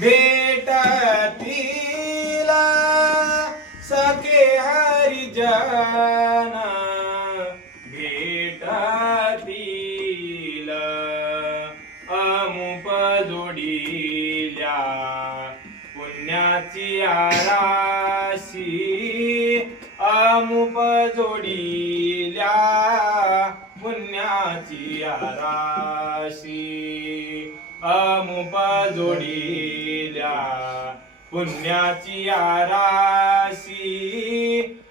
भेटतीला सखे हरिजन भेटतील अमुप जोडील्या पुण्याची आराशी अमुप जोडील्या पुण्याची आराशी. अमुप जोडील्या पुण्याची आराशी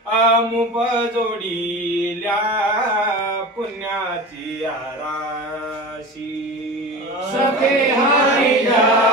अमुप जोडील्या पुण्याची आराशी. सखे हरिया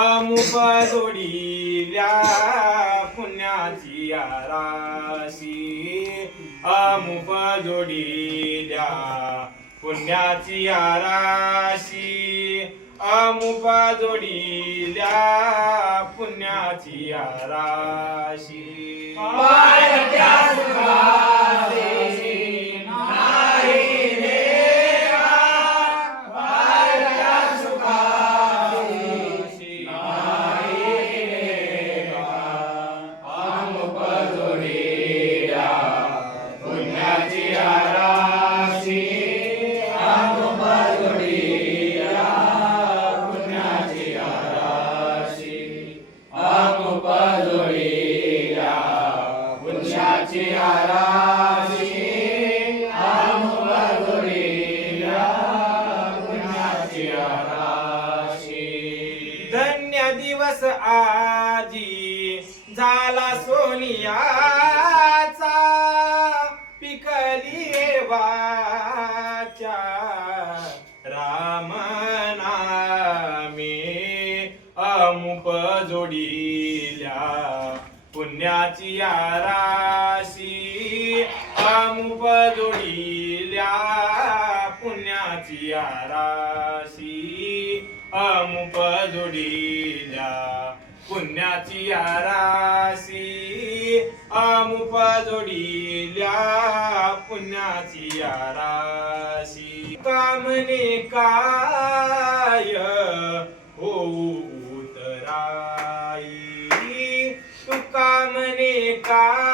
अमुप पुण्याची आराशी. अमुप जोडील्या पुण्याची आराशी. अमुप जोडील्या पुण्याची आराशी. दिवस आजी झाला सोनियाचा. पिकली वाचा. राम नामे अमुप जोडील्या. पुण्याची आराशी अमुप जोडील्या. पुण्याची आराशी अमुप पुण्याची आराशी अमुप जोडील्या पुण्याची आराशी कामने काय होऊ उतराई. तू कामने काय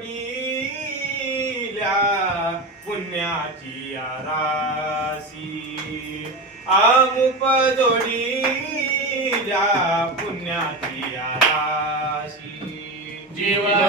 पडिल्या पुण्याची आरासी. अमुप जोडील्या पुण्याची आरासी. जीवा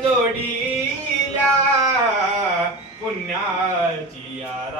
ન્યાચિયા